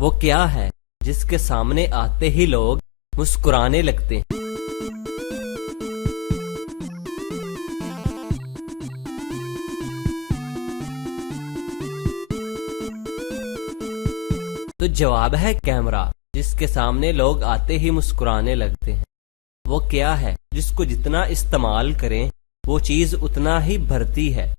वो क्या है जिसके सामने आते ही लोग मुस्कुराने लगते हैं? तो जवाब है कैमरा, जिसके सामने लोग आते ही मुस्कुराने लगते हैं। वो क्या है जिसको जितना इस्तेमाल करें वो चीज उतना ही भरती है?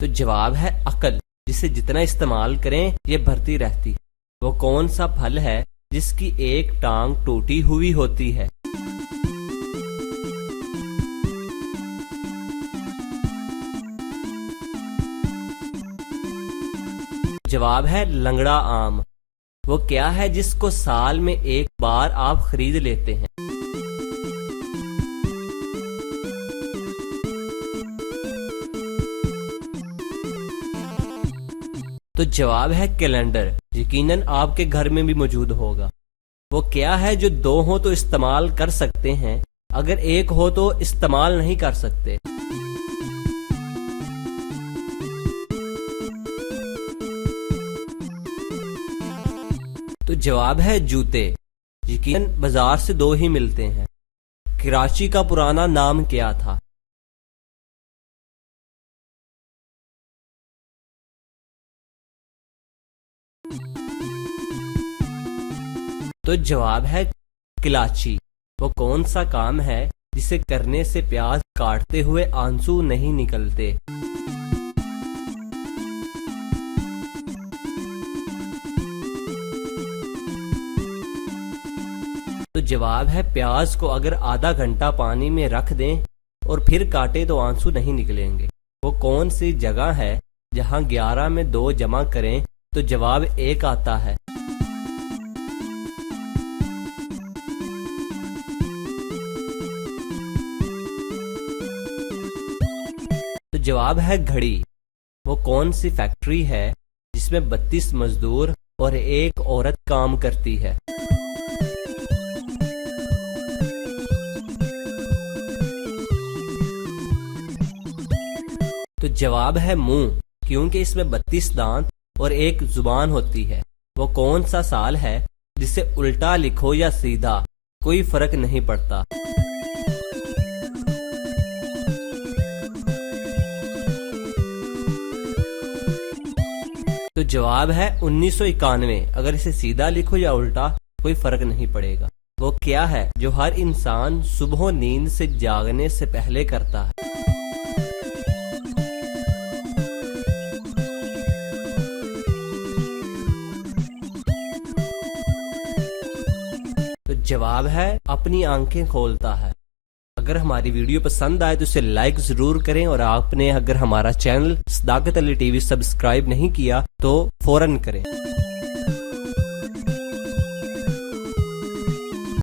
तो जवाब है अकल, जिसे जितना इस्तेमाल करें ये भरती रहती है। वो कौन सा फल है जिसकी एक टांग टूटी हुई होती है? जवाब है लंगड़ा आम। वो क्या है जिसको साल में एक बार आप खरीद लेते हैं? तो जवाब है कैलेंडर, यकीनन आपके घर में भी मौजूद होगा। वो क्या है जो दो हो तो इस्तेमाल कर सकते हैं, अगर एक हो तो इस्तेमाल नहीं कर सकते? तो जवाब है जूते, यकीनन बाजार से दो ही मिलते हैं। कराची का पुराना नाम क्या था? तो जवाब है किलाची। वो कौन सा काम है जिसे करने से प्याज काटते हुए आंसू नहीं निकलते? तो जवाब है प्याज को अगर आधा घंटा पानी में रख दें और फिर काटे तो आंसू नहीं निकलेंगे। वो कौन सी जगह है जहां 11 में 2 जमा करें तो जवाब 1 आता है? तो जवाब है घड़ी। वो कौन सी फैक्ट्री है जिसमें 32 मजदूर और एक औरत काम करती है? तो जवाब है मुंह, क्योंकि इसमें 32 दांत और एक जुबान होती है। वो कौन सा साल है जिसे उल्टा लिखो या सीधा कोई फर्क नहीं पड़ता? तो जवाब है 1991। अगर इसे सीधा लिखो या उल्टा कोई फर्क नहीं पड़ेगा। वो क्या है जो हर इंसान सुबह नींद से जागने से पहले करता है? तो जवाब है अपनी आंखें खोलता है। अगर हमारी वीडियो पसंद आए तो इसे लाइक जरूर करें, और आपने अगर हमारा चैनल सदाकत अली टीवी सब्सक्राइब नहीं किया तो फौरन करें।